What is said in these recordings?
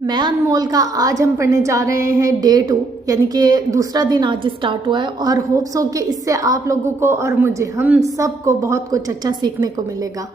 میں انمول کا آج ہم پڑھنے جا رہے ہیں ڈے 2 یعنی کہ دوسرا دن آج سٹارٹ ہوا ہے اور ہوپس ہو کہ اس سے آپ لوگوں کو اور مجھے ہم سب کو بہت کچھ اچھا سیکھنے کو ملے گا۔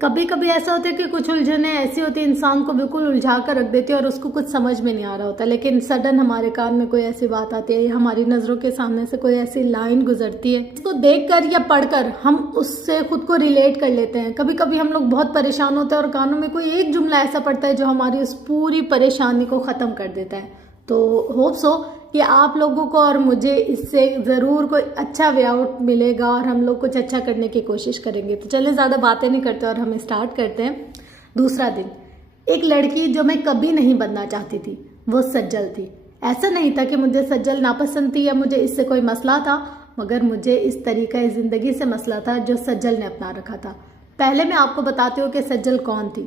کبھی کبھی ایسا ہوتا ہے کہ کچھ الجھنیں ایسی ہوتی ہیں انسان کو بالکل الجھا کر رکھ دیتی ہے اور اس کو کچھ سمجھ میں نہیں آ رہا ہوتا، لیکن سڈن ہمارے کان میں کوئی ایسی بات آتی ہے یا ہماری نظروں کے سامنے سے کوئی ایسی لائن گزرتی ہے، اس کو دیکھ کر یا پڑھ کر ہم اس سے خود کو ریلیٹ کر لیتے ہیں۔ کبھی کبھی ہم لوگ بہت پریشان ہوتے ہیں اور کانوں میں کوئی ایک جملہ ایسا پڑتا ہے جو ہماری اس پوری پریشانی کو ختم کر دیتا ہے۔ تو ہوپس ہو کہ آپ لوگوں کو اور مجھے اس سے ضرور کوئی اچھا وے آؤٹ ملے گا اور ہم لوگ کچھ اچھا کرنے کی کوشش کریں گے۔ تو چلیں زیادہ باتیں نہیں کرتے اور ہم اسٹارٹ کرتے ہیں۔ دوسرا دن، ایک لڑکی جو میں کبھی نہیں بننا چاہتی تھی وہ سجل تھی۔ ایسا نہیں تھا کہ مجھے سجل ناپسند تھی یا مجھے اس سے کوئی مسئلہ تھا، مگر مجھے اس طریقہ زندگی سے مسئلہ تھا جو سجل نے اپنا رکھا تھا۔ پہلے میں آپ کو بتاتی ہوں کہ سجل کون تھی۔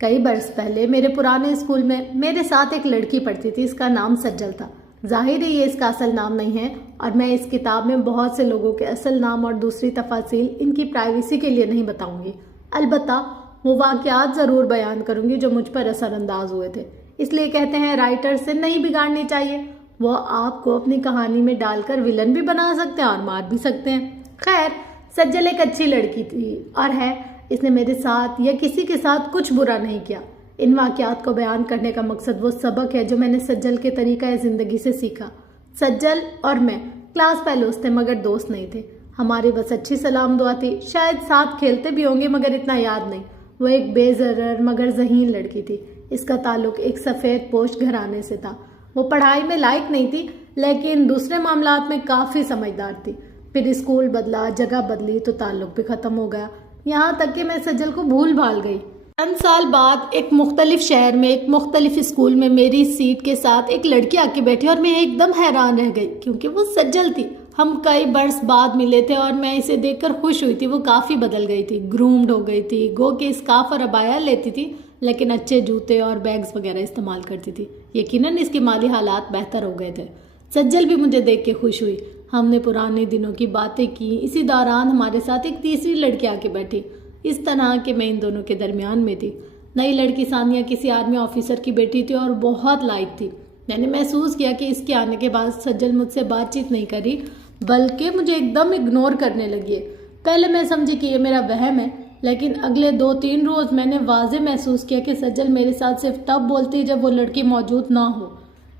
کئی برس پہلے میرے پرانے اسکول میں میرے ساتھ ایک لڑکی پڑھتی تھی، اس کا نام سجل تھا۔ ظاہر ہے یہ اس کا اصل نام نہیں ہے اور میں اس کتاب میں بہت سے لوگوں کے اصل نام اور دوسری تفاصیل ان کی پرائیویسی کے لیے نہیں بتاؤں گی، البتہ وہ واقعات ضرور بیان کروں گی جو مجھ پر اثر انداز ہوئے تھے۔ اس لیے کہتے ہیں رائٹر سے نہیں بگاڑنی چاہیے، وہ آپ کو اپنی کہانی میں ڈال کر ولن بھی بنا سکتے ہیں اور مار بھی سکتے ہیں۔ خیر، سجل ایک اچھی لڑکی تھی اور ہے، اس نے میرے ساتھ یا کسی کے ساتھ کچھ برا نہیں کیا۔ ان واقعات کو بیان کرنے کا مقصد وہ سبق ہے جو میں نے سجل کے طریقہ زندگی سے سیکھا۔ سجل اور میں کلاس فیلوز تھے مگر دوست نہیں تھے، ہماری بس اچھی سلام دعا تھی، شاید ساتھ کھیلتے بھی ہوں گے مگر اتنا یاد نہیں۔ وہ ایک بے ضرر مگر ذہین لڑکی تھی، اس کا تعلق ایک سفید پوش گھرانے سے تھا۔ وہ پڑھائی میں لائق نہیں تھی لیکن دوسرے معاملات میں کافی سمجھدار تھی۔ پھر اسکول بدلا، جگہ بدلی تو تعلق بھی ختم ہو گیا، یہاں تک کہ میں سجل کو بھول بھال گئی۔ چند سال بعد ایک مختلف شہر میں ایک مختلف اسکول میں میری سیٹ کے ساتھ ایک لڑکی آ کے بیٹھی اور میں ایک دم حیران رہ گئی کیونکہ وہ سجل تھی۔ ہم کئی برس بعد ملے تھے اور میں اسے دیکھ کر خوش ہوئی تھی۔ وہ کافی بدل گئی تھی، گرومڈ ہو گئی تھی، گو کہ اسکارف اور عبایا لیتی تھی لیکن اچھے جوتے اور بیگز وغیرہ استعمال کرتی تھی۔ یقیناً اس کے مالی حالات بہتر ہو گئے تھے۔ سجل بھی مجھے دیکھ کے خوش ہوئی، ہم نے پرانے دنوں کی باتیں کی۔ اسی دوران ہمارے ساتھ ایک تیسری لڑکی آ کے بیٹھی، اس طرح کہ میں ان دونوں کے درمیان میں تھی۔ نئی لڑکی ثانیہ کسی آرمی آفیسر کی بیٹی تھی اور بہت لائق تھی۔ میں نے محسوس کیا کہ اس کے آنے کے بعد سجل مجھ سے بات چیت نہیں کری بلکہ مجھے ایک دم اگنور کرنے لگی ہے۔ پہلے میں سمجھی کہ یہ میرا وہم ہے، لیکن اگلے 2-3 روز میں نے واضح محسوس کیا کہ سجل میرے ساتھ صرف تب بولتی جب وہ لڑکی موجود نہ ہو۔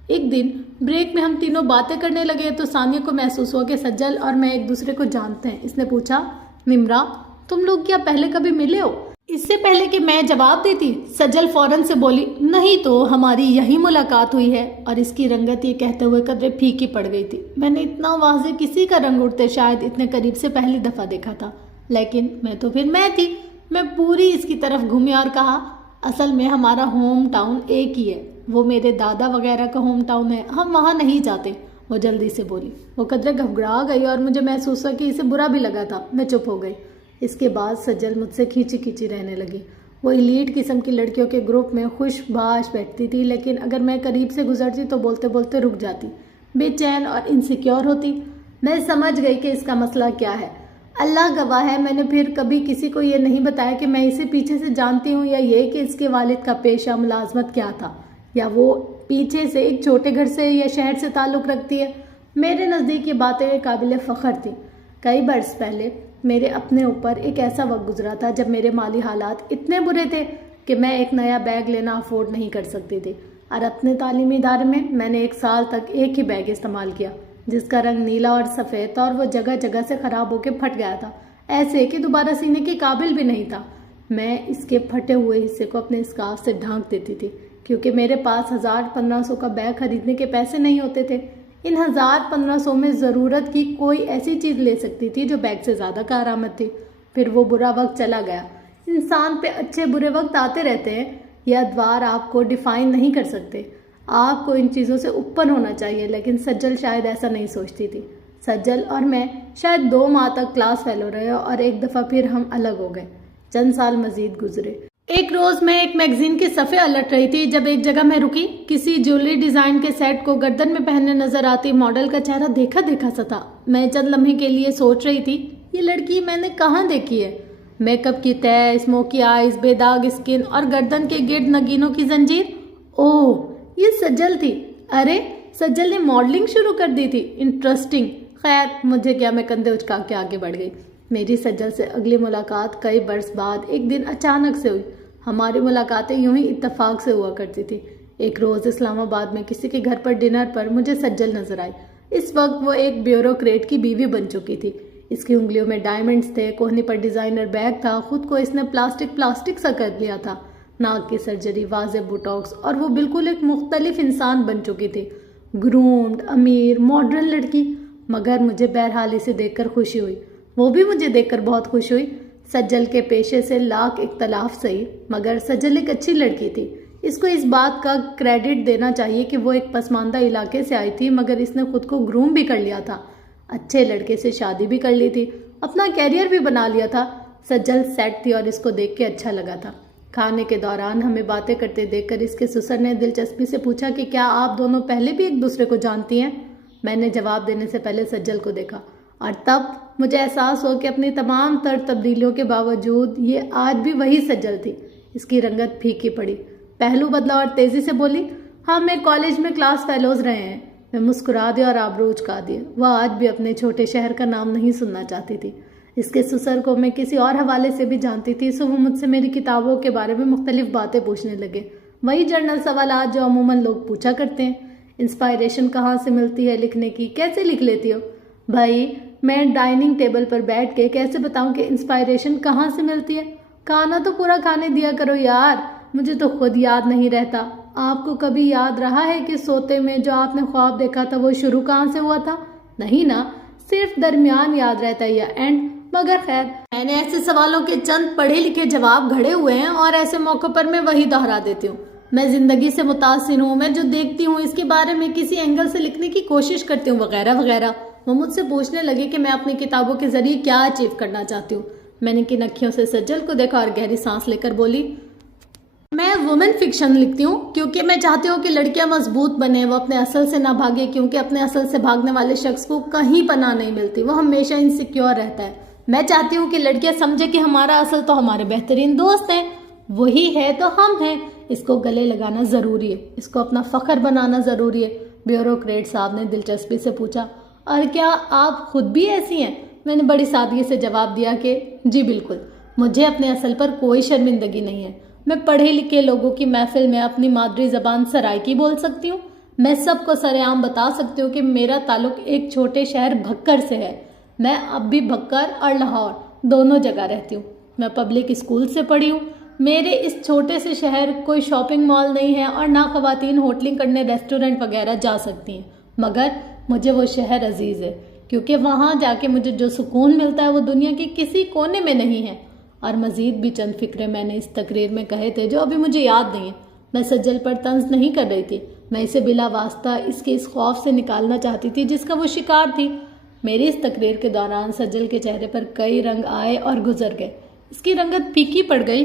ایک دن بریک میں ہم تینوں باتیں کرنے لگے تو ثانیہ کو محسوس ہوا کہ سجل اور میں ایک دوسرے کو جانتے ہیں۔ اس نے پوچھا، نمرا تم لوگ کیا پہلے کبھی ملے ہو؟ اس سے پہلے کہ میں جواب دیتی سجل فوراً سے بولی، نہیں تو ہماری یہی ملاقات ہوئی ہے، اور اس کی رنگت یہ کہتے ہوئے قدرے پھیکی پڑ گئی تھی۔ میں نے اتنا واضح کسی کا رنگ اڑتے شاید اتنے قریب سے پہلی دفعہ دیکھا تھا، لیکن میں تو پھر میں تھی۔ میں پوری اس کی طرف گھومی اور کہا، اصل میں ہمارا ہوم ٹاؤن ایک ہی ہے، وہ میرے دادا وغیرہ کا ہوم ٹاؤن ہے، ہم وہاں نہیں جاتے۔ وہ جلدی سے بولی، وہ قدرے گھبرا گئی اور مجھے محسوس ہوا کہ اسے برا بھی لگا تھا۔ میں چپ ہو گئی۔ اس کے بعد سجل مجھ سے کھینچی کھینچی رہنے لگی۔ وہ ایلیٹ قسم کی لڑکیوں کے گروپ میں خوش باش بیٹھتی تھی، لیکن اگر میں قریب سے گزرتی تو بولتے بولتے رک جاتی، بے چین اور انسیکیور ہوتی۔ میں سمجھ گئی کہ اس کا مسئلہ کیا ہے۔ اللہ گواہ ہے، میں نے پھر کبھی کسی کو یہ نہیں بتایا کہ میں اسے پیچھے سے جانتی ہوں یا یہ کہ اس کے والد کا پیشہ ملازمت کیا تھا یا وہ پیچھے سے ایک چھوٹے گھر سے یا شہر سے تعلق رکھتی ہے۔ میرے نزدیک یہ باتیں قابل فخر تھیں۔ کئی برس پہلے میرے اپنے اوپر ایک ایسا وقت گزرا تھا جب میرے مالی حالات اتنے برے تھے کہ میں ایک نیا بیگ لینا افورڈ نہیں کر سکتی تھی، اور اپنے تعلیمی ادارے میں نے 1 سال تک ایک ہی بیگ استعمال کیا جس کا رنگ نیلا اور سفید تھا اور وہ جگہ جگہ سے خراب ہو کے پھٹ گیا تھا، ایسے کہ دوبارہ سینے کے قابل بھی نہیں تھا۔ میں اس کے پھٹے ہوئے حصے کو اپنے اسکارف سے ڈھانک دیتی تھی کیونکہ میرے پاس 1000-1500 کا بیگ خریدنے کے پیسے نہیں ہوتے تھے۔ ان 1000-1500 میں ضرورت کی کوئی ایسی چیز لے سکتی تھی جو بیگ سے زیادہ کارآمد تھی۔ پھر وہ برا وقت چلا گیا۔ انسان پہ اچھے برے وقت آتے رہتے ہیں، یہ ادوار آپ کو ڈیفائن نہیں کر سکتے۔ آپ کو ان چیزوں سے اوپن ہونا چاہیے، لیکن سجل شاید ایسا نہیں سوچتی تھی۔ سجل اور میں شاید 2 ماہ تک کلاس فیلو رہے اور ایک دفعہ پھر ہم الگ ہو گئے۔ چند سال مزید گزرے۔ ایک روز میں ایک میگزین کے صفحے الٹ رہی تھی جب ایک جگہ میں رکی۔ کسی جیولری ڈیزائن کے سیٹ کو گردن میں پہننے نظر آتی ماڈل کا چہرہ دیکھا دیکھا سا تھا۔ میں چند لمحے کے لیے سوچ رہی تھی، یہ لڑکی میں نے کہاں دیکھی ہے؟ میک اپ کی تہ، اسموکی آئیز، بے داغ اسکن اور گردن کے گرد نگینوں کی زنجیر۔ اوہ یہ سجل تھی. ارے سجل نے ماڈلنگ شروع کر دی تھی. انٹرسٹنگ. خیر مجھے کیا, میں کندھے اچکا کے آگے بڑھ گئی. میری سجل سے اگلی ملاقات کئی برس بعد ایک دن اچانک سے ہوئی. ہماری ملاقاتیں یوں ہی اتفاق سے ہوا کرتی تھی. ایک روز اسلام آباد میں کسی کے گھر پر ڈنر پر مجھے سجل نظر آئی. اس وقت وہ ایک بیوروکریٹ کی بیوی بن چکی تھی. اس کی انگلیوں میں ڈائمنڈز تھے, کوہنی پر ڈیزائنر بیگ تھا, خود کو اس نے پلاسٹک سا کر لیا تھا, ناک کی سرجری, واضح بوٹاکس, اور وہ بالکل ایک مختلف انسان بن چکی تھی. گرومڈ, امیر, ماڈرن لڑکی. مگر مجھے بہرحال اسے دیکھ کر خوشی ہوئی. وہ بھی مجھے دیکھ کر بہت خوش ہوئی. سجل کے پیشے سے لاکھ اختلاف صحیح, مگر سجل ایک اچھی لڑکی تھی. اس کو اس بات کا کریڈٹ دینا چاہیے کہ وہ ایک پسماندہ علاقے سے آئی تھی, مگر اس نے خود کو گروم بھی کر لیا تھا, اچھے لڑکے سے شادی بھی کر لی تھی, اپنا کیریئر بھی بنا لیا تھا. سجل سیٹ تھی اور اس کو دیکھ کے اچھا لگا تھا. کھانے کے دوران ہمیں باتیں کرتے دیکھ کر اس کے سسر نے دلچسپی سے پوچھا کہ کیا آپ دونوں پہلے بھی ایک دوسرے کو جانتی ہیں؟ میں نے جواب دینے سے پہلے سجل کو دیکھا اور تب مجھے احساس ہو کہ اپنی تمام تر تبدیلیوں کے باوجود یہ آج بھی وہی سجل تھی. اس کی رنگت پھیکی پڑی, پہلو بدلا اور تیزی سے بولی, ہم ایک کالج میں کلاس فیلوز رہے ہیں. میں مسکرا دیا اور آبرو اچکا دیے. وہ آج بھی اپنے چھوٹے شہر کا نام نہیں سننا چاہتی تھی. اس کے سسر کو میں کسی اور حوالے سے بھی جانتی تھی, سو وہ مجھ سے میری کتابوں کے بارے میں مختلف باتیں پوچھنے لگے. وہی جنرل سوالات جو عموماً لوگ پوچھا کرتے ہیں. انسپائریشن کہاں سے ملتی ہے لکھنے کی, کیسے لکھ لیتی ہو؟ بھائی میں ڈائننگ ٹیبل پر بیٹھ کے کیسے بتاؤں کہ انسپائریشن کہاں سے ملتی ہے؟ کھانا تو پورا کھانے دیا کرو یار, مجھے تو خود یاد نہیں رہتا. آپ کو کبھی یاد رہا ہے کہ سوتے میں جو آپ نے خواب دیکھا تھا وہ شروع کہاں سے ہوا تھا؟ نہیں نا, صرف درمیان یاد رہتا ہے یا اینڈ. مگر خیر, میں نے ایسے سوالوں کے چند پڑھے لکھے جواب گھڑے ہوئے ہیں اور ایسے موقع پر میں وہی دہرا دیتی ہوں. میں زندگی سے متاثر ہوں, میں جو دیکھتی ہوں اس کے بارے میں کسی اینگل سے لکھنے کی کوشش کرتی ہوں وغیرہ وغیرہ. وہ مجھ سے پوچھنے لگے کہ میں اپنی کتابوں کے ذریعے کیا اچیو کرنا چاہتی ہوں. میں نے کن اکھیوں سے سجل کو دیکھا اور گہری سانس لے کر بولی, میں وومن فکشن لکھتی ہوں کیونکہ میں چاہتی ہوں کہ لڑکیاں مضبوط بنیں, وہ اپنے اصل سے نہ بھاگے, کیونکہ اپنے اصل سے بھاگنے والے شخص کو کہیں پناہ نہیں ملتی, وہ ہمیشہ انسیکیور رہتا ہے. میں چاہتی ہوں کہ لڑکیاں سمجھے کہ ہمارا اصل تو ہمارے بہترین دوست ہیں, وہی ہے تو ہم ہیں. اس کو گلے لگانا ضروری ہے, اس کو اپنا فخر بنانا ضروری ہے. بیوروکریٹ صاحب نے دلچسپی سے پوچھا, اور کیا آپ خود بھی ایسی ہیں؟ میں نے بڑی سادگی سے جواب دیا کہ جی بالکل, مجھے اپنے اصل پر کوئی شرمندگی نہیں ہے. میں پڑھے لکھے لوگوں کی محفل میں اپنی مادری زبان سرائکی بول سکتی ہوں. میں سب کو سر عام بتا سکتی ہوں کہ میرا تعلق ایک چھوٹے شہر بھکر سے ہے. میں اب بھی بھکر اور لاہور دونوں جگہ رہتی ہوں. میں پبلک اسکول سے پڑھی ہوں. میرے اس چھوٹے سے شہر کوئی شاپنگ مال نہیں ہے اور نہ خواتین ہوٹلنگ کرنے ریسٹورنٹ وغیرہ جا سکتی ہیں. مگر مجھے وہ شہر عزیز ہے کیونکہ وہاں جا کے مجھے جو سکون ملتا ہے وہ دنیا کے کسی کونے میں نہیں ہے. اور مزید بھی چند فکرے میں نے اس تقریر میں کہے تھے جو ابھی مجھے یاد نہیں ہیں. میں سجل پر طنز نہیں کر رہی تھی, میں اسے بلا واسطہ اس کے اس خوف سے نکالنا چاہتی تھی جس کا وہ شکار تھی. میری اس تقریر کے دوران سجل کے چہرے پر کئی رنگ آئے اور گزر گئے. اس کی رنگت پھیکی پڑ گئی,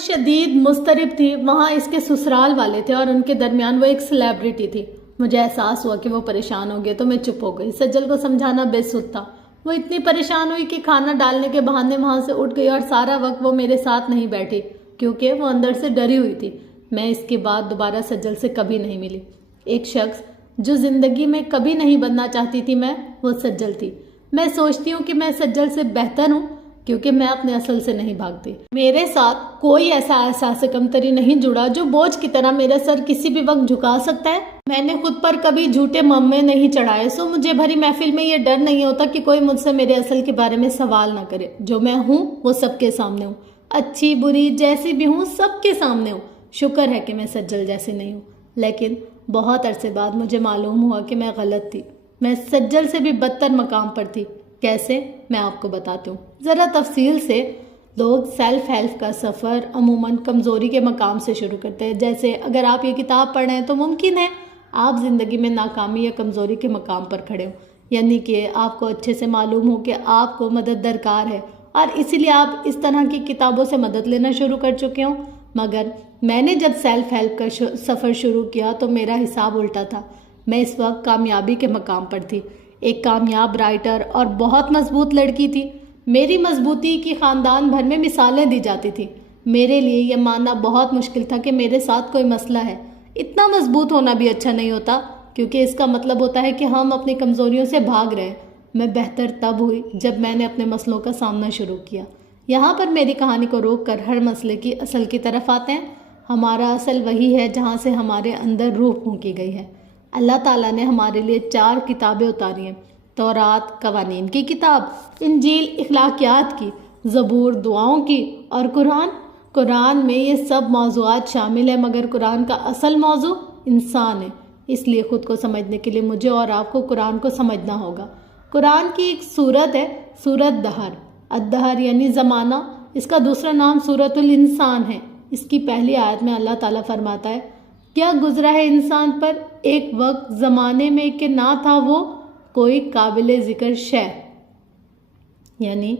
شدید مضطرب تھی. وہاں اس کے سسرال والے تھے اور ان کے درمیان وہ ایک سیلیبریٹی تھی. مجھے احساس ہوا کہ وہ پریشان ہو گئے تو میں چپ ہو گئی. سجل کو سمجھانا بے سود تھا. وہ اتنی پریشان ہوئی کہ کھانا ڈالنے کے بہانے وہاں سے اٹھ گئی اور سارا وقت وہ میرے ساتھ نہیں بیٹھی کیونکہ وہ اندر سے ڈری ہوئی تھی. میں اس کے بعد دوبارہ سجل سے کبھی نہیں ملی. ایک شخص جو زندگی میں کبھی نہیں بننا چاہتی تھی میں, وہ سجل تھی. میں سوچتی ہوں کہ میں سجل سے بہتر ہوں کیونکہ میں اپنے اصل سے نہیں بھاگتی. میرے ساتھ کوئی ایسا احساس کمتری نہیں جڑا جو بوجھ کی طرح میرا سر کسی بھی وقت جھکا سکتا ہے. میں نے خود پر کبھی جھوٹے ممے نہیں چڑھائے, سو مجھے بھری محفل میں یہ ڈر نہیں ہوتا کہ کوئی مجھ سے میرے اصل کے بارے میں سوال نہ کرے. جو میں ہوں وہ سب کے سامنے ہوں, اچھی بری جیسی بھی ہوں سب کے سامنے ہوں. شکر ہے کہ میں سجل جیسی نہیں ہوں. لیکن بہت عرصے بعد مجھے معلوم ہوا کہ میں غلط تھی. میں سجل سے بھی بدتر مقام پر تھی. کیسے؟ میں آپ کو بتاتی ہوں ذرا تفصیل سے. لوگ سیلف ہیلپ کا سفر عموماً کمزوری کے مقام سے شروع کرتے ہیں. جیسے اگر آپ یہ کتاب پڑھ رہے ہیں تو ممکن ہے آپ زندگی میں ناکامی یا کمزوری کے مقام پر کھڑے ہوں, یعنی کہ آپ کو اچھے سے معلوم ہو کہ آپ کو مدد درکار ہے اور اسی لیے آپ اس طرح کی کتابوں سے مدد لینا شروع کر چکے ہوں. مگر میں نے جب سیلف ہیلپ کا سفر شروع کیا تو میرا حساب الٹا تھا. میں اس وقت کامیابی کے مقام پر تھی, ایک کامیاب رائٹر اور بہت مضبوط لڑکی تھی. میری مضبوطی کی خاندان بھر میں مثالیں دی جاتی تھیں. میرے لیے یہ ماننا بہت مشکل تھا کہ میرے ساتھ کوئی مسئلہ ہے. اتنا مضبوط ہونا بھی اچھا نہیں ہوتا، کیونکہ اس کا مطلب ہوتا ہے کہ ہم اپنی کمزوریوں سے بھاگ رہے ہیں۔ میں بہتر تب ہوئی جب میں نے اپنے مسئلوں کا سامنا شروع کیا۔ یہاں پر میری کہانی کو روک کر ہر مسئلے کی اصل کی طرف آتے ہیں۔ ہمارا اصل وہی ہے جہاں سے ہمارے اندر روح پھونکی گئی ہے۔ اللہ تعالیٰ نے ہمارے لیے 4 کتابیں اتاری ہیں: تورات قوانین کی کتاب، انجیل اخلاقیات کی، زبور دعاؤں کی، اور قرآن میں یہ سب موضوعات شامل ہیں، مگر قرآن کا اصل موضوع انسان ہے۔ اس لیے خود کو سمجھنے کے لیے مجھے اور آپ کو قرآن کو سمجھنا ہوگا۔ قرآن کی ایک سورت ہے، سورت دہر۔ الدہر یعنی زمانہ، اس کا دوسرا نام سورت الانسان ہے۔ اس کی پہلی آیت میں اللہ تعالیٰ فرماتا ہے، کیا گزرا ہے انسان پر ایک وقت زمانے میں کہ نہ تھا وہ کوئی قابل ذکر شے، یعنی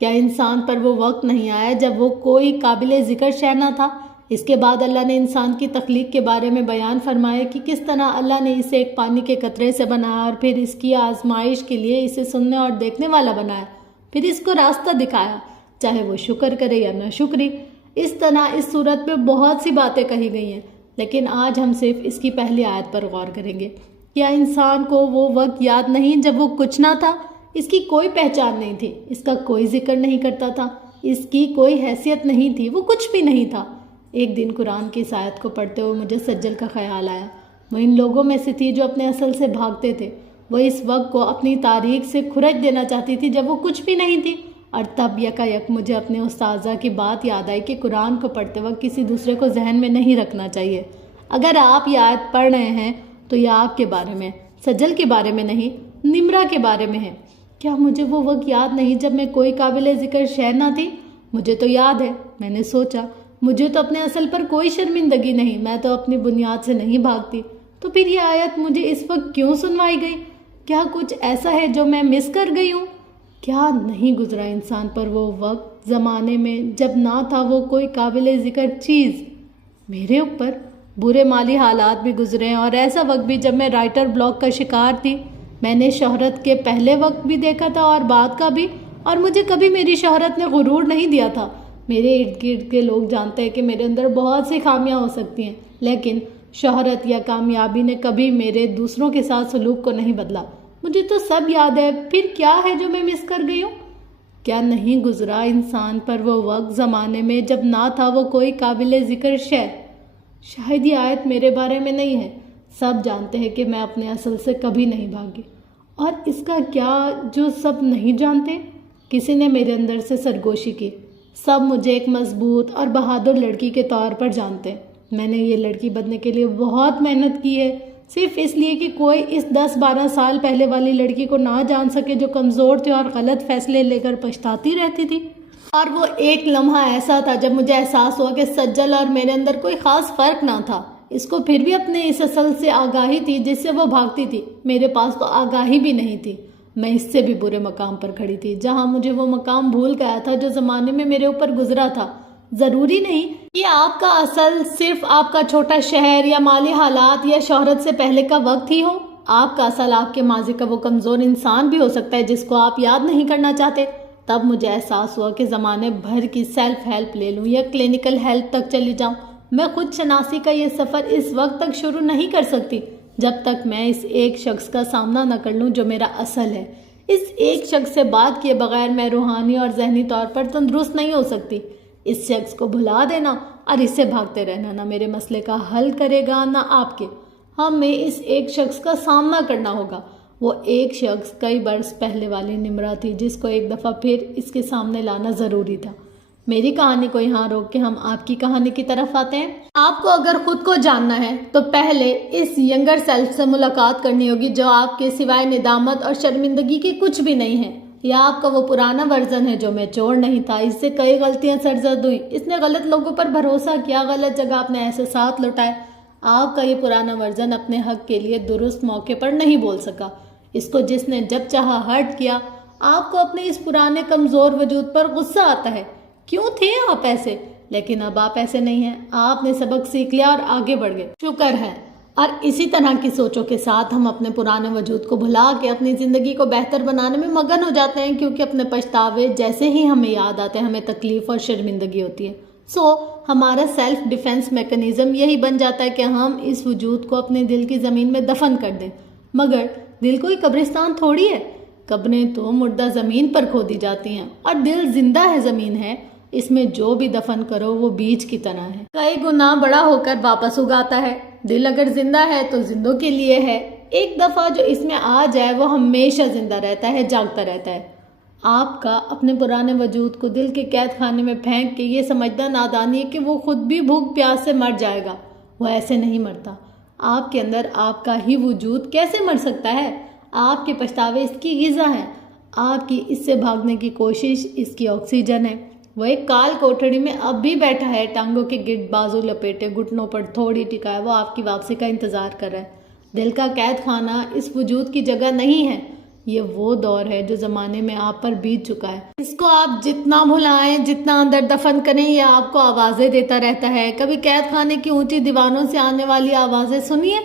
کیا انسان پر وہ وقت نہیں آیا جب وہ کوئی قابل ذکر شے نہ تھا۔ اس کے بعد اللہ نے انسان کی تخلیق کے بارے میں بیان فرمایا کہ کس طرح اللہ نے اسے ایک پانی کے قطرے سے بنایا اور پھر اس کی آزمائش کے لیے اسے سننے اور دیکھنے والا بنایا، پھر اس کو راستہ دکھایا، چاہے وہ شکر کرے یا نہ شکری۔ اس طرح اس صورت میں بہت سی باتیں کہی گئی ہیں، لیکن آج ہم صرف اس کی پہلی آیت پر غور کریں گے۔ کیا انسان کو وہ وقت یاد نہیں جب وہ کچھ نہ تھا؟ اس کی کوئی پہچان نہیں تھی، اس کا کوئی ذکر نہیں کرتا تھا، اس کی کوئی حیثیت نہیں تھی، وہ کچھ بھی نہیں تھا۔ ایک دن قرآن کی اس آیت کو پڑھتے ہوئے مجھے سجل کا خیال آیا۔ وہ ان لوگوں میں سے تھی جو اپنے اصل سے بھاگتے تھے۔ وہ اس وقت کو اپنی تاریخ سے کھرچ دینا چاہتی تھی جب وہ کچھ بھی نہیں تھی۔ اور تب یک مجھے اپنے استاذہ کی بات یاد آئی کہ قرآن کو پڑھتے وقت کسی دوسرے کو ذہن میں نہیں رکھنا چاہیے۔ اگر آپ یہ آیت پڑھ رہے ہیں تو یہ آپ کے بارے میں، سجل کے بارے میں نہیں، نمرہ کے بارے میں ہے۔ کیا مجھے وہ وقت یاد نہیں جب میں کوئی قابل ذکر شے نہ تھی؟ مجھے تو یاد ہے۔ میں نے سوچا، مجھے تو اپنے اصل پر کوئی شرمندگی نہیں، میں تو اپنی بنیاد سے نہیں بھاگتی، تو پھر یہ آیت مجھے اس وقت کیوں سنوائی گئی؟ کیا کچھ ایسا ہے جو میں مس کر گئی ہوں؟ کیا نہیں گزرا انسان پر وہ وقت زمانے میں جب نہ تھا وہ کوئی قابل ذکر چیز؟ میرے اوپر برے مالی حالات بھی گزرے ہیں، اور ایسا وقت بھی جب میں رائٹر بلاک کا شکار تھی۔ میں نے شہرت کے پہلے وقت بھی دیکھا تھا اور بعد کا بھی، اور مجھے کبھی میری شہرت نے غرور نہیں دیا تھا۔ میرے ارد گرد کے لوگ جانتے ہیں کہ میرے اندر بہت سی خامیاں ہو سکتی ہیں، لیکن شہرت یا کامیابی نے کبھی میرے دوسروں کے ساتھ سلوک کو نہیں بدلا۔ مجھے تو سب یاد ہے، پھر کیا ہے جو میں مس کر گئی ہوں؟ کیا نہیں گزرا انسان پر وہ وقت زمانے میں جب نہ تھا وہ کوئی قابل ذکر شے؟ شاید یہ آیت میرے بارے میں نہیں ہے۔ سب جانتے ہیں کہ میں اپنے اصل سے کبھی نہیں بھاگی، اور اس کا کیا جو سب نہیں جانتے؟ کسی نے میرے اندر سے سرگوشی کی۔ سب مجھے ایک مضبوط اور بہادر لڑکی کے طور پر جانتے ہیں۔ میں نے یہ لڑکی بننے کے لیے بہت محنت کی ہے، صرف اس لیے کہ کوئی اس 10-12 سال پہلے والی لڑکی کو نہ جان سکے جو کمزور تھی اور غلط فیصلے لے کر پچھتاتی رہتی تھی۔ اور وہ ایک لمحہ ایسا تھا جب مجھے احساس ہوا کہ سجل اور میرے اندر کوئی خاص فرق نہ تھا۔ اس کو پھر بھی اپنے اس اصل سے آگاہی تھی جس سے وہ بھاگتی تھی۔ میرے پاس تو آگاہی بھی نہیں تھی۔ میں اس سے بھی برے مقام پر کھڑی تھی، جہاں مجھے وہ مقام بھول گیا تھا جو زمانے میں میرے اوپر گزرا تھا۔ ضروری نہیں کہ آپ کا اصل صرف آپ کا چھوٹا شہر یا مالی حالات یا شہرت سے پہلے کا وقت ہی ہو۔ آپ کا اصل آپ کے ماضی کا وہ کمزور انسان بھی ہو سکتا ہے جس کو آپ یاد نہیں کرنا چاہتے۔ تب مجھے احساس ہوا کہ زمانے بھر کی سیلف ہیلپ لے لوں یا کلینکل ہیلپ تک چلی جاؤں، میں خود شناسی کا یہ سفر اس وقت تک شروع نہیں کر سکتی جب تک میں اس ایک شخص کا سامنا نہ کر لوں جو میرا اصل ہے۔ اس ایک شخص سے بات کیے بغیر میں روحانی اور ذہنی طور پر تندرست نہیں ہو سکتی۔ اس شخص کو بھلا دینا اور اس سے بھاگتے رہنا نہ میرے مسئلے کا حل کرے گا نہ آپ کے۔ ہمیں اس ایک شخص کا سامنا کرنا ہوگا۔ وہ ایک شخص کئی برس پہلے والی نمرہ تھی جس کو ایک دفعہ پھر اس کے سامنے لانا ضروری تھا۔ میری کہانی کو یہاں روک کے ہم آپ کی کہانی کی طرف آتے ہیں۔ آپ کو اگر خود کو جاننا ہے تو پہلے اس ینگر سیلف سے ملاقات کرنی ہوگی جو آپ کے سوائے ندامت اور شرمندگی کے کچھ بھی نہیں ہے، یا آپ کا وہ پرانا ورژن ہے جو میچور نہیں تھا، اس سے کئی غلطیاں سرزد ہوئی، اس نے غلط لوگوں پر بھروسہ کیا، غلط جگہ اپنے احساسات لٹائے۔ آپ کا یہ پرانا ورژن اپنے حق کے لیے درست موقع پر نہیں بول سکا، اس کو جس نے جب چاہا ہرٹ کیا۔ آپ کو اپنے اس پرانے کمزور وجود پر غصہ آتا ہے، کیوں تھے آپ ایسے؟ لیکن اب آپ ایسے نہیں ہیں، آپ نے سبق سیکھ لیا اور آگے بڑھ گئے، شکر ہے۔ اور اسی طرح کی سوچوں کے ساتھ ہم اپنے پرانے وجود کو بھلا کے اپنی زندگی کو بہتر بنانے میں مگن ہو جاتے ہیں، کیونکہ اپنے پچھتاوے جیسے ہی ہمیں یاد آتے ہیں ہمیں تکلیف اور شرمندگی ہوتی ہے۔ ہمارا سیلف ڈیفense میکنزم یہی بن جاتا ہے کہ ہم اس وجود کو اپنے دل کی زمین میں دفن کر دیں. مگر دل کوئی قبرستان تھوڑی ہے. قبریں تو مردہ زمین پر کھودی جاتی ہیں اور دل زندہ ہے، زمین ہے. اس میں جو بھی دفن کرو وہ بیج کی طرح ہے. کئی گنا بڑا ہو کر واپس اگاتا ہے. دل اگر زندہ ہے تو زندوں کے لیے ہے. ایک دفعہ جو اس میں آ جائے وہ ہمیشہ زندہ رہتا ہے، جاگتا رہتا ہے. آپ کا اپنے پرانے وجود کو دل کے قید خانے میں پھینک کے یہ سمجھنا نادانی ہے کہ وہ خود بھی بھوک پیاس سے مر جائے گا. وہ ایسے نہیں مرتا. آپ کے اندر آپ کا ہی وجود کیسے مر سکتا ہے؟ آپ کے پچھتاوے اس کی غذا ہے. آپ کی اس سے بھاگنے کی کوشش اس کی آکسیجن ہے. وہ ایک کال کوٹڑی میں اب بھی بیٹھا ہے، ٹانگوں کے گرد بازو لپیٹے، گھٹنوں پر تھوڑی ٹکائے. وہ آپ کی واپسی کا انتظار کر رہا ہے. دل کا قید خانہ اس وجود کی جگہ نہیں ہے. یہ وہ دور ہے جو زمانے میں آپ پر بیت چکا ہے. اس کو آپ جتنا بھلائیں، جتنا اندر دفن کریں، یہ آپ کو آوازیں دیتا رہتا ہے. کبھی قید خانے کی اونچی دیواروں سے آنے والی آوازیں سنیے.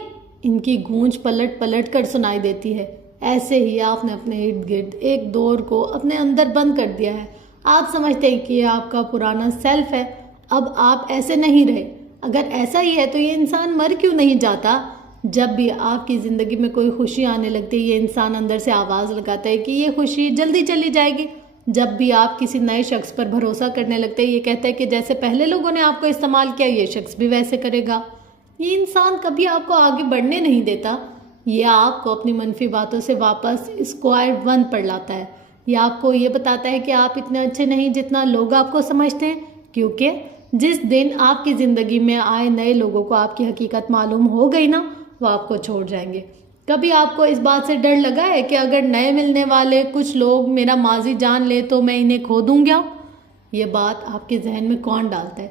ان کی گونج پلٹ پلٹ کر سنائی دیتی ہے. ایسے ہی آپ نے اپنے ارد گرد ایک دور کو اپنے اندر بند کر دیا ہے. آپ سمجھتے ہیں کہ یہ آپ کا پرانا سیلف ہے. اب آپ ایسے نہیں رہے. اگر ایسا ہی ہے تو یہ انسان مر کیوں نہیں جاتا؟ جب بھی آپ کی زندگی میں کوئی خوشی آنے لگتی ہے، یہ انسان اندر سے آواز لگاتا ہے کہ یہ خوشی جلدی چلی جائے گی. جب بھی آپ کسی نئے شخص پر بھروسہ کرنے لگتے ہیں، یہ کہتا ہے کہ جیسے پہلے لوگوں نے آپ کو استعمال کیا، یہ شخص بھی ویسے کرے گا. یہ انسان کبھی آپ کو آگے بڑھنے نہیں دیتا. یہ آپ کو اپنی منفی باتوں سے واپس اسکوائر ون پر لاتا ہے. یہ آپ کو یہ بتاتا ہے کہ آپ اتنے اچھے نہیں جتنا لوگ آپ کو سمجھتے ہیں، کیونکہ جس دن آپ کی زندگی میں آئے نئے لوگوں کو آپ کی حقیقت معلوم ہو گئی نا، وہ آپ کو چھوڑ جائیں گے. کبھی آپ کو اس بات سے ڈر لگا ہے کہ اگر نئے ملنے والے کچھ لوگ میرا ماضی جان لے تو میں انہیں کھو دوں گا؟ یہ بات آپ کے ذہن میں کون ڈالتا ہے؟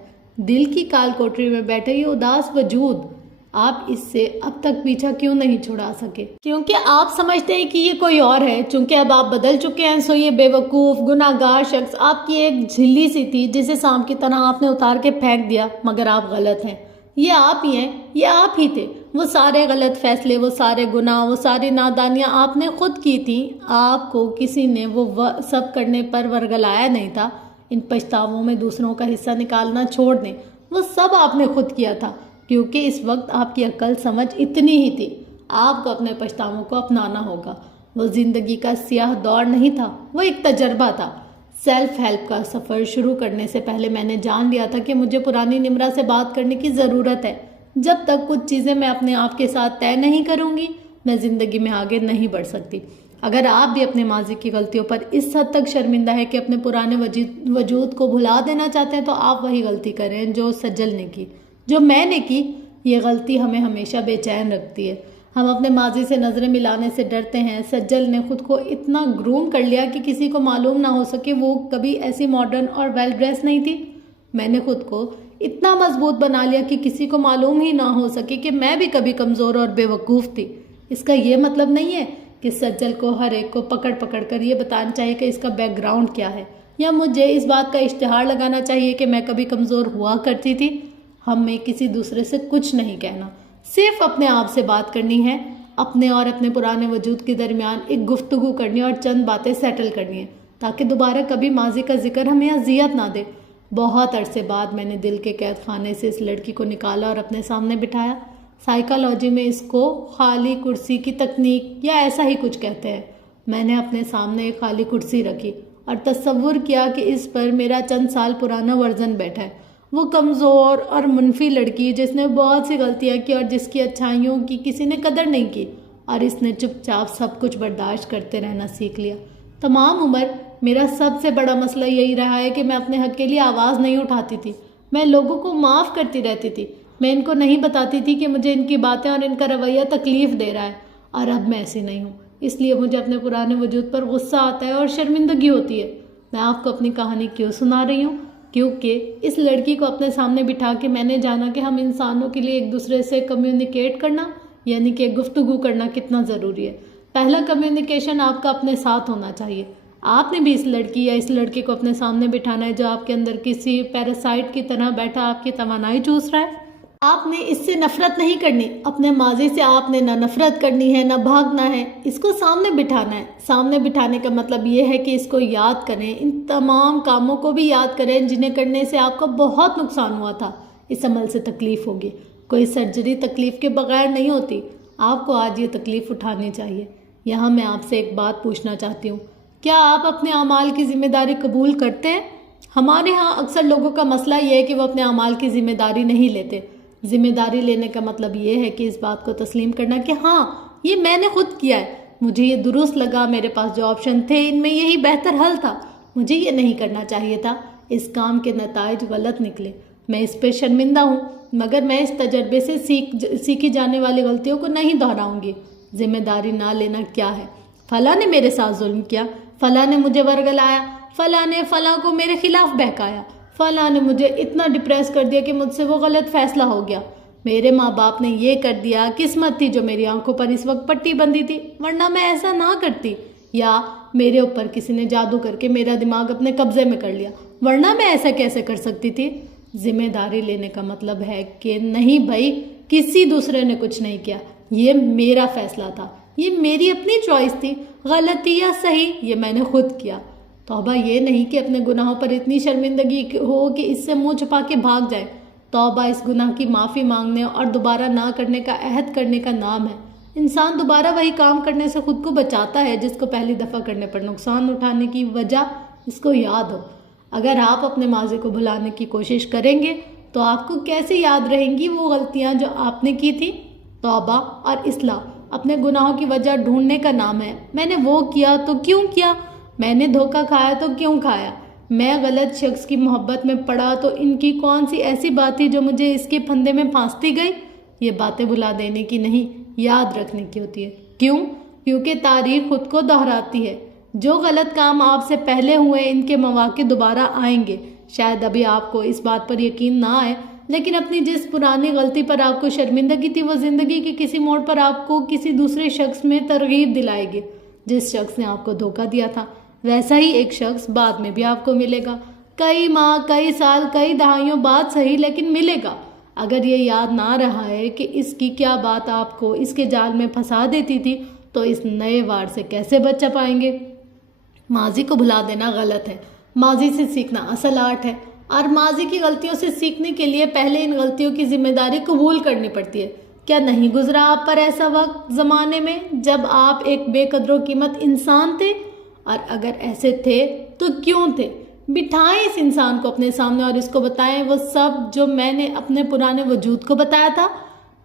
دل کی کال کوٹری میں بیٹھے یہ اداس وجود. آپ اس سے اب تک پیچھا کیوں نہیں چھڑا سکے؟ کیونکہ آپ سمجھتے ہیں کہ یہ کوئی اور ہے. چونکہ اب آپ بدل چکے ہیں، سو یہ بے وقوف گناہ گار شخص آپ کی ایک جھلی سی تھی جسے سانپ کی طرح آپ نے اتار کے پھینک دیا. مگر آپ غلط ہیں. یہ آپ ہی ہیں، یہ آپ ہی تھے. وہ سارے غلط فیصلے، وہ سارے گناہ، وہ ساری نادانیاں آپ نے خود کی تھیں. آپ کو کسی نے وہ سب کرنے پر ورگلایا نہیں تھا. ان پچھتاووں میں دوسروں کا حصہ نکالنا چھوڑ دیں. وہ سب آپ نے خود کیا تھا، کیونکہ اس وقت آپ کی عقل سمجھ اتنی ہی تھی. آپ کو اپنے پچھتاووں کو اپنانا ہوگا. وہ زندگی کا سیاہ دور نہیں تھا، وہ ایک تجربہ تھا. سیلف ہیلپ کا سفر شروع کرنے سے پہلے میں نے جان لیا تھا کہ مجھے پرانی نمرہ سے بات کرنے کی ضرورت ہے. جب تک کچھ چیزیں میں اپنے آپ کے ساتھ طے نہیں کروں گی، میں زندگی میں آگے نہیں بڑھ سکتی. اگر آپ بھی اپنے ماضی کی غلطیوں پر اس حد تک شرمندہ ہے کہ اپنے پرانے وجود کو بھلا دینا چاہتے ہیں، تو آپ وہی غلطی کریں جو سجل نے کی، جو میں نے کی. یہ غلطی ہمیں ہمیشہ بے چین رکھتی ہے. ہم اپنے ماضی سے نظریں ملانے سے ڈرتے ہیں. سجل نے خود کو اتنا گروم کر لیا کہ کسی کو معلوم نہ ہو سکے وہ کبھی ایسی ماڈرن اور ویل ڈریس نہیں تھی. میں نے خود کو اتنا مضبوط بنا لیا کہ کسی کو معلوم ہی نہ ہو سکے کہ میں بھی کبھی کمزور اور بے وقوف تھی. اس کا یہ مطلب نہیں ہے کہ سجل کو ہر ایک کو پکڑ پکڑ کر یہ بتانا چاہیے کہ اس کا بیک گراؤنڈ کیا ہے، یا مجھے اس بات کا اشتہار لگانا چاہیے کہ میں کبھی کمزور ہوا کرتی تھی. ہمیں کسی دوسرے سے کچھ نہیں کہنا، صرف اپنے آپ سے بات کرنی ہے. اپنے اور اپنے پرانے وجود کے درمیان ایک گفتگو کرنی اور چند باتیں سیٹل کرنی ہے، تاکہ دوبارہ کبھی ماضی کا ذکر ہمیں اذیت نہ دے. بہت عرصے بعد میں نے دل کے قید خانے سے اس لڑکی کو نکالا اور اپنے سامنے بٹھایا. سائیکالوجی میں اس کو خالی کرسی کی تکنیک یا ایسا ہی کچھ کہتے ہیں. میں نے اپنے سامنے ایک خالی کرسی رکھی اور تصور کیا کہ اس پر میرا چند سال پرانا ورژن بیٹھا ہے. وہ کمزور اور منفی لڑکی جس نے بہت سی غلطیاں کی اور جس کی اچھائیوں کی کسی نے قدر نہیں کی، اور اس نے چپ چاپ سب کچھ برداشت کرتے رہنا سیکھ لیا. تمام عمر میرا سب سے بڑا مسئلہ یہی رہا ہے کہ میں اپنے حق کے لیے آواز نہیں اٹھاتی تھی. میں لوگوں کو معاف کرتی رہتی تھی. میں ان کو نہیں بتاتی تھی کہ مجھے ان کی باتیں اور ان کا رویہ تکلیف دے رہا ہے. اور اب میں ایسی نہیں ہوں. اس لیے مجھے اپنے پرانے وجود پر غصہ آتا ہے اور شرمندگی ہوتی ہے. میں آپ کو اپنی کہانی کیوں سنا رہی ہوں؟ کیونکہ اس لڑکی کو اپنے سامنے بٹھا کے میں نے جانا کہ ہم انسانوں کے لیے ایک دوسرے سے کمیونیکیٹ کرنا، یعنی کہ گفتگو کرنا کتنا ضروری ہے. پہلا کمیونیکیشن آپ کا اپنے ساتھ ہونا چاہیے. آپ نے بھی اس لڑکی یا اس لڑکے کو اپنے سامنے بٹھانا ہے جو آپ کے اندر کسی پیراسائٹ کی طرح بیٹھا آپ کی توانائی چوس رہا ہے. آپ نے اس سے نفرت نہیں کرنی، اپنے ماضی سے آپ نے نہ نفرت کرنی ہے نہ بھاگنا ہے، اس کو سامنے بٹھانا ہے۔ سامنے بٹھانے کا مطلب یہ ہے کہ اس کو یاد کریں، ان تمام کاموں کو بھی یاد کریں جنہیں کرنے سے آپ کو بہت نقصان ہوا تھا، اس عمل سے تکلیف ہوگی۔ کوئی سرجری تکلیف کے بغیر نہیں ہوتی، آپ کو آج یہ تکلیف اٹھانی چاہیے۔ یہاں میں آپ سے ایک بات پوچھنا چاہتی ہوں، کیا آپ اپنے اعمال کی ذمہ داری قبول کرتے ہیں؟ ہمارے ہاں اکثر لوگوں کا مسئلہ یہ ہے کہ وہ اپنے اعمال کی ذمہ داری نہیں لیتے۔ ذمہ داری لینے کا مطلب یہ ہے کہ اس بات کو تسلیم کرنا کہ ہاں یہ میں نے خود کیا ہے، مجھے یہ درست لگا، میرے پاس جو آپشن تھے ان میں یہی بہتر حل تھا، مجھے یہ نہیں کرنا چاہیے تھا، اس کام کے نتائج غلط نکلے، میں اس پہ شرمندہ ہوں، مگر میں اس تجربے سے سیکھی جانے والی غلطیوں کو نہیں دہراؤں گی۔ ذمہ داری نہ لینا کیا ہے؟ فلاں نے میرے ساتھ ظلم کیا، فلاں نے مجھے ورگلایا، فلاں نے فلاں کو میرے خلاف بہکایا، فلاں نے مجھے اتنا ڈپریس کر دیا کہ مجھ سے وہ غلط فیصلہ ہو گیا، میرے ماں باپ نے یہ کر دیا، قسمت تھی جو میری آنکھوں پر اس وقت پٹی بندھی تھی ورنہ میں ایسا نہ کرتی، یا میرے اوپر کسی نے جادو کر کے میرا دماغ اپنے قبضے میں کر لیا ورنہ میں ایسا کیسے کر سکتی تھی۔ ذمہ داری لینے کا مطلب ہے کہ نہیں بھائی، کسی دوسرے نے کچھ نہیں کیا، یہ میرا فیصلہ تھا، یہ میری اپنی چوائس تھی، غلطی یا صحیح یہ میں نے خود کیا۔ توبہ یہ نہیں کہ اپنے گناہوں پر اتنی شرمندگی ہو کہ اس سے منہ چھپا کے بھاگ جائے۔ توبہ اس گناہ کی معافی مانگنے اور دوبارہ نہ کرنے کا عہد کرنے کا نام ہے۔ انسان دوبارہ وہی کام کرنے سے خود کو بچاتا ہے جس کو پہلی دفعہ کرنے پر نقصان اٹھانے کی وجہ اس کو یاد ہو۔ اگر آپ اپنے ماضی کو بھلانے کی کوشش کریں گے تو آپ کو کیسے یاد رہیں گی وہ غلطیاں جو آپ نے کی تھی؟ توبہ اور اصلاح اپنے گناہوں کی وجہ ڈھونڈنے کا نام ہے۔ میں نے وہ کیا تو کیوں کیا؟ میں نے دھوکہ کھایا تو کیوں کھایا؟ میں غلط شخص کی محبت میں پڑا تو ان کی کون سی ایسی بات تھی جو مجھے اس کے پھندے میں پھانستی گئی؟ یہ باتیں بھلا دینے کی نہیں، یاد رکھنے کی ہوتی ہے۔ کیوں؟ کیونکہ تاریخ خود کو دہراتی ہے۔ جو غلط کام آپ سے پہلے ہوئے ان کے مواقع دوبارہ آئیں گے۔ شاید ابھی آپ کو اس بات پر یقین نہ آئے، لیکن اپنی جس پرانی غلطی پر آپ کو شرمندگی تھی وہ زندگی کے کسی موڑ پر آپ کو کسی دوسرے شخص میں ترغیب دلائے گی۔ جس شخص نے آپ کو دھوکہ دیا تھا ویسا ہی ایک شخص بعد میں بھی آپ کو ملے گا، کئی ماہ، کئی سال، کئی دہائیوں بعد صحیح لیکن ملے گا۔ اگر یہ یاد نہ رہا ہے کہ اس کی کیا بات آپ کو اس کے جال میں پھنسا دیتی تھی تو اس نئے وار سے کیسے بچ پائیں گے؟ ماضی کو بھلا دینا غلط ہے، ماضی سے سیکھنا اصل آرٹ ہے، اور ماضی کی غلطیوں سے سیکھنے کے لیے پہلے ان غلطیوں کی ذمہ داری قبول کرنی پڑتی ہے۔ کیا نہیں گزرا آپ پر ایسا وقت زمانے میں جب آپ ایک بے قدر و قیمت انسان تھے؟ اور اگر ایسے تھے تو کیوں تھے؟ بٹھائیں اس انسان کو اپنے سامنے اور اس کو بتائیں وہ سب جو میں نے اپنے پرانے وجود کو بتایا تھا۔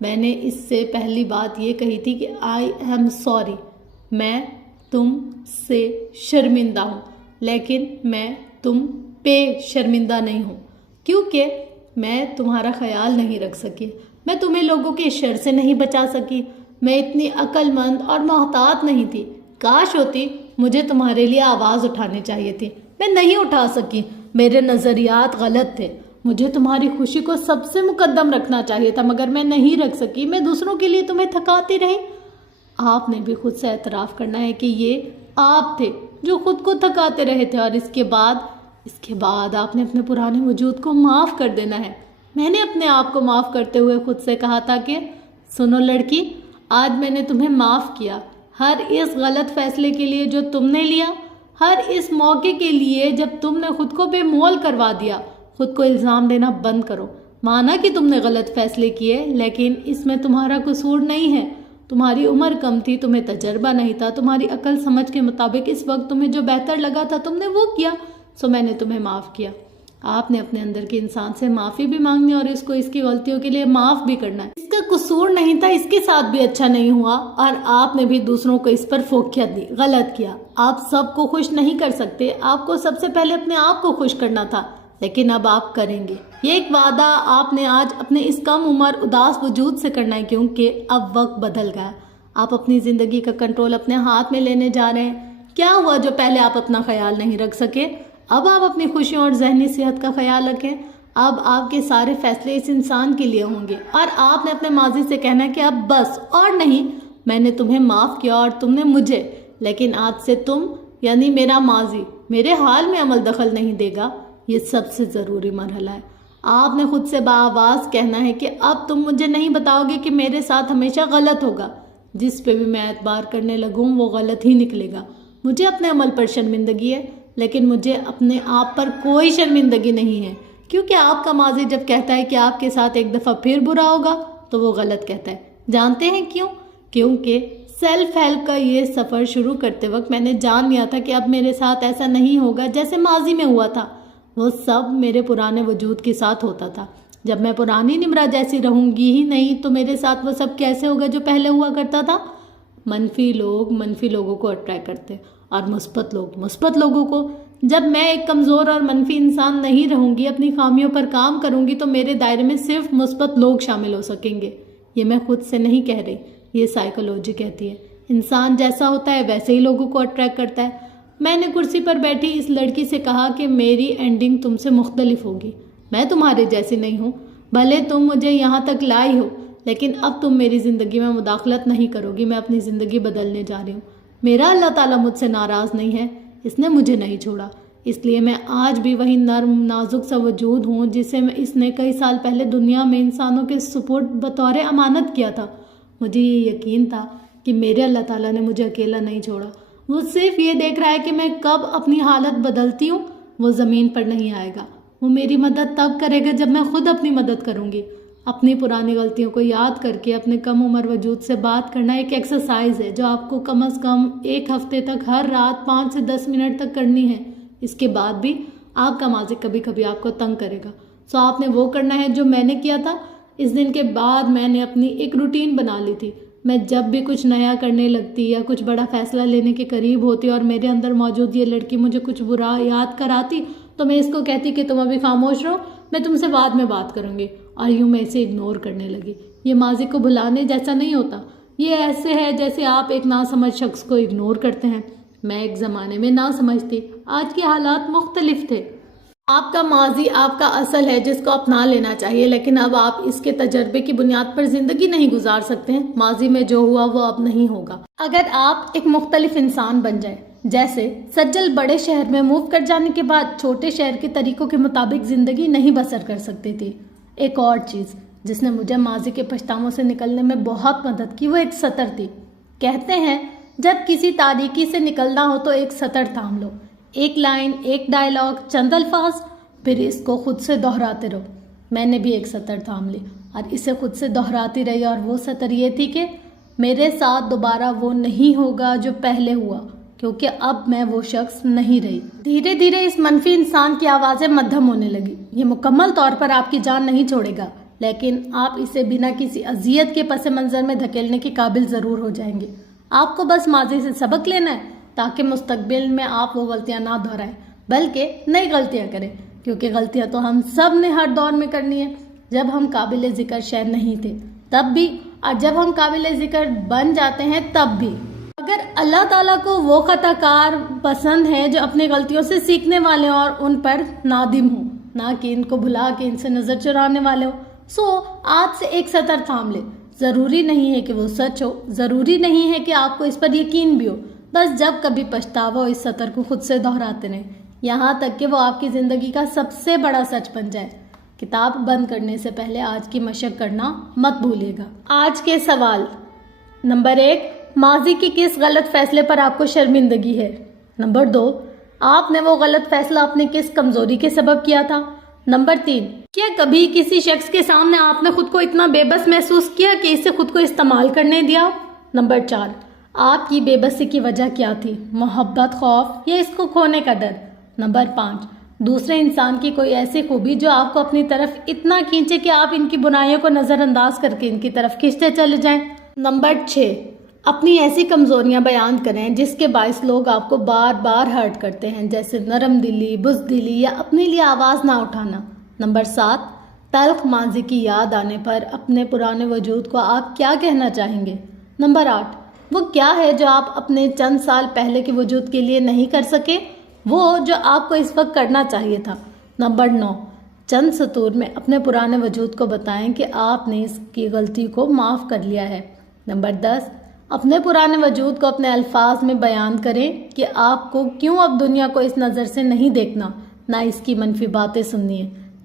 میں نے اس سے پہلی بات یہ کہی تھی کہ آئی ایم سوری، میں تم سے شرمندہ ہوں، لیکن میں تم پہ شرمندہ نہیں ہوں، کیونکہ میں تمہارا خیال نہیں رکھ سکی، میں تمہیں لوگوں کے شر سے نہیں بچا سکی، میں اتنی عقل مند اور محتاط نہیں تھی، کاش ہوتی، مجھے تمہارے لیے آواز اٹھانی چاہیے تھی، میں نہیں اٹھا سکی، میرے نظریات غلط تھے، مجھے تمہاری خوشی کو سب سے مقدم رکھنا چاہیے تھا مگر میں نہیں رکھ سکی، میں دوسروں کے لیے تمہیں تھکاتی رہی۔ آپ نے بھی خود سے اعتراف کرنا ہے کہ یہ آپ تھے جو خود کو تھکاتے رہے تھے، اور اس کے بعد آپ نے اپنے پرانے وجود کو معاف کر دینا ہے۔ میں نے اپنے آپ کو معاف کرتے ہوئے خود سے کہا تھا کہ سنو لڑکی، آج میں نے تمہیں معاف کیا، ہر اس غلط فیصلے کے لیے جو تم نے لیا، ہر اس موقع کے لیے جب تم نے خود کو بے مول کروا دیا۔ خود کو الزام دینا بند کرو، مانا کہ تم نے غلط فیصلے کیے لیکن اس میں تمہارا قصور نہیں ہے، تمہاری عمر کم تھی، تمہیں تجربہ نہیں تھا، تمہاری عقل سمجھ کے مطابق اس وقت تمہیں جو بہتر لگا تھا تم نے وہ کیا، سو میں نے تمہیں معاف کیا۔ آپ نے اپنے اندر کے انسان سے معافی بھی مانگنی اور اس کو اس کی غلطیوں کے لیے معاف بھی کرنا ہے۔ اس کا قصور نہیں تھا، اس کے ساتھ بھی اچھا نہیں ہوا اور آپ نے بھی دوسروں کو اس پر فوقیت دی، غلط کیا۔ آپ سب کو خوش نہیں کر سکتے، آپ کو سب سے پہلے اپنے آپ کو خوش کرنا تھا، لیکن اب آپ کریں گے۔ یہ ایک وعدہ آپ نے آج اپنے اس کم عمر اداس وجود سے کرنا ہے، کیونکہ اب وقت بدل گیا۔ آپ اپنی زندگی کا کنٹرول اپنے ہاتھ میں لینے جا رہے ہیں۔ کیا ہوا جو پہلے آپ اپنا خیال نہیں رکھ سکے؟ اب آپ اپنی خوشیوں اور ذہنی صحت کا خیال رکھیں۔ اب آپ کے سارے فیصلے اس انسان کے لیے ہوں گے، اور آپ نے اپنے ماضی سے کہنا کہ اب بس اور نہیں، میں نے تمہیں معاف کیا اور تم نے مجھے، لیکن آج سے تم یعنی میرا ماضی میرے حال میں عمل دخل نہیں دے گا۔ یہ سب سے ضروری مرحلہ ہے۔ آپ نے خود سے بآواز کہنا ہے کہ اب تم مجھے نہیں بتاؤ گے کہ میرے ساتھ ہمیشہ غلط ہوگا. جس پہ بھی میں اعتبار کرنے لگوں وہ غلط ہی نکلے گا. مجھے اپنے عمل پر شرمندگی ہے، لیکن مجھے اپنے آپ پر کوئی شرمندگی نہیں ہے، کیونکہ آپ کا ماضی جب کہتا ہے کہ آپ کے ساتھ ایک دفعہ پھر برا ہوگا تو وہ غلط کہتا ہے. جانتے ہیں کیوں؟ کیونکہ سیلف ہیلپ کا یہ سفر شروع کرتے وقت میں نے جان لیا تھا کہ اب میرے ساتھ ایسا نہیں ہوگا جیسے ماضی میں ہوا تھا. وہ سب میرے پرانے وجود کے ساتھ ہوتا تھا. جب میں پرانی نمرہ جیسی رہوں گی ہی نہیں تو میرے ساتھ وہ سب کیسے ہوگا جو پہلے ہوا کرتا تھا؟ منفی لوگ منفی لوگوں کو اٹریکٹ کرتے اور مثبت لوگ مثبت لوگوں کو. جب میں ایک کمزور اور منفی انسان نہیں رہوں گی، اپنی خامیوں پر کام کروں گی، تو میرے دائرے میں صرف مثبت لوگ شامل ہو سکیں گے. یہ میں خود سے نہیں کہہ رہی، یہ سائیکولوجی کہتی ہے. انسان جیسا ہوتا ہے ویسے ہی لوگوں کو اٹریکٹ کرتا ہے. میں نے کرسی پر بیٹھی اس لڑکی سے کہا کہ میری اینڈنگ تم سے مختلف ہوگی. میں تمہارے جیسی نہیں ہوں، بھلے تم مجھے یہاں تک لائی ہو، لیکن اب تم میری زندگی میں مداخلت نہیں کرو گی. میں اپنی زندگی بدلنے جا رہی ہوں. میرا اللہ تعالیٰ مجھ سے ناراض نہیں ہے، اس نے مجھے نہیں چھوڑا. اس لیے میں آج بھی وہی نرم نازک سا وجود ہوں جسے اس نے کئی سال پہلے دنیا میں انسانوں کے سپورٹ بطور امانت کیا تھا. مجھے یہ یقین تھا کہ میرے اللہ تعالیٰ نے مجھے اکیلا نہیں چھوڑا. وہ صرف یہ دیکھ رہا ہے کہ میں کب اپنی حالت بدلتی ہوں. وہ زمین پر نہیں آئے گا، وہ میری مدد تب کرے گا جب میں خود اپنی مدد کروں گی. اپنی پرانی غلطیوں کو یاد کر کے اپنے کم عمر وجود سے بات کرنا ایک ایکسرسائز ہے جو آپ کو کم از کم ایک ہفتے تک ہر رات 5 سے 10 منٹ تک کرنی ہے. اس کے بعد بھی آپ کا ماضی کبھی کبھی آپ کو تنگ کرے گا. سو آپ نے وہ کرنا ہے جو میں نے کیا تھا. اس دن کے بعد میں نے اپنی ایک روٹین بنا لی تھی. میں جب بھی کچھ نیا کرنے لگتی یا کچھ بڑا فیصلہ لینے کے قریب ہوتی اور میرے اندر موجود یہ لڑکی مجھے کچھ برا یاد کراتی تو میں اس کو کہتی کہ تم ابھی خاموش رہو، میں تم سے بعد میں بات کروں گی، اور یوں میں اسے اگنور کرنے لگی. یہ ماضی کو بھلانے جیسا نہیں ہوتا. یہ ایسے ہے جیسے آپ ایک ناسمجھ شخص کو اگنور کرتے ہیں. میں ایک زمانے میں نہ سمجھتی، آج کے حالات مختلف تھے. آپ کا ماضی آپ کا اصل ہے جس کو اپنا لینا چاہیے، لیکن اب آپ اس کے تجربے کی بنیاد پر زندگی نہیں گزار سکتے ہیں. ماضی میں جو ہوا وہ اب نہیں ہوگا. اگر آپ ایک مختلف انسان بن جائیں، جیسے سجل بڑے شہر میں موو کر جانے کے بعد چھوٹے شہر کے طریقوں کے مطابق زندگی نہیں بسر کر سکتی تھی. ایک اور چیز جس نے مجھے ماضی کے پچھتاووں سے نکلنے میں بہت مدد کی وہ ایک سطر تھی. کہتے ہیں جب کسی تاریکی سے نکلنا ہو تو ایک سطر تھام لو، ایک لائن، ایک ڈائلاگ، چند الفاظ، پھر اس کو خود سے دہراتے رہو. میں نے بھی ایک سطر تھام لی اور اسے خود سے دہراتی رہی، اور وہ سطر یہ تھی کہ میرے ساتھ دوبارہ وہ نہیں ہوگا جو پہلے ہوا، کیونکہ اب میں وہ شخص نہیں رہی. دھیرے دھیرے اس منفی انسان کی آوازیں مدھم ہونے لگی. یہ مکمل طور پر آپ کی جان نہیں چھوڑے گا، لیکن آپ اسے بنا کسی اذیت کے پس منظر میں دھکیلنے کے قابل ضرور ہو جائیں گے. آپ کو بس ماضی سے سبق لینا ہے تاکہ مستقبل میں آپ وہ غلطیاں نہ دہرائیں بلکہ نئی غلطیاں کریں، کیونکہ غلطیاں تو ہم سب نے ہر دور میں کرنی ہے. جب ہم قابل ذکر شے نہیں تھے تب بھی، اور جب ہم قابل ذکر بن جاتے ہیں تب بھی. اگر اللہ تعالیٰ کو وہ خطا کار پسند ہے جو اپنی غلطیوں سے سیکھنے والے اور ان پر نادم ہوں، نہ کہ ان کو بھلا کے ان سے نظر چرانے والے ہوں، سو آج سے ایک سطر تھام لے. ضروری نہیں ہے کہ وہ سچ ہو، ضروری نہیں ہے کہ آپ کو اس پر یقین بھی ہو. بس جب کبھی پچھتاوا ہو اس سطر کو خود سے دہراتے رہیں یہاں تک کہ وہ آپ کی زندگی کا سب سے بڑا سچ بن جائے. کتاب بند کرنے سے پہلے آج کی مشق کرنا مت بھولیے گا. آج کے سوال: نمبر 1، ماضی کے کس غلط فیصلے پر آپ کو شرمندگی ہے؟ نمبر 2، آپ نے وہ غلط فیصلہ اپنے کس کمزوری کے سبب کیا تھا؟ نمبر 3، کیا کبھی کسی شخص کے سامنے آپ نے خود کو اتنا بے بس محسوس کیا کہ اسے خود کو استعمال کرنے دیا؟ نمبر 4، آپ کی بے بسی کی وجہ کیا تھی؟ محبت، خوف یا اس کو کھونے کا ڈر؟ نمبر 5، دوسرے انسان کی کوئی ایسی خوبی جو آپ کو اپنی طرف اتنا کھینچے کہ آپ ان کی برائیوں کو نظر انداز کر کے ان کی طرف کھینچتے چلے جائیں؟ نمبر 6، اپنی ایسی کمزوریاں بیان کریں جس کے باعث لوگ آپ کو بار بار ہرٹ کرتے ہیں، جیسے نرم دلی، بزدلی یا اپنے لیے آواز نہ اٹھانا۔ نمبر 7، تلخ ماضی کی یاد آنے پر اپنے پرانے وجود کو آپ کیا کہنا چاہیں گے؟ نمبر 8، وہ کیا ہے جو آپ اپنے چند سال پہلے کے وجود کے لیے نہیں کر سکے، وہ جو آپ کو اس وقت کرنا چاہیے تھا؟ نمبر 9، چند سطور میں اپنے پرانے وجود کو بتائیں کہ آپ نے اس کی غلطی کو معاف کر لیا ہے۔ نمبر 10، اپنے پرانے وجود کو اپنے الفاظ میں بیان کریں کہ آپ کو کیوں اب دنیا کو اس نظر سے نہیں دیکھنا، نہ اس کی منفی باتیں سننی ہے۔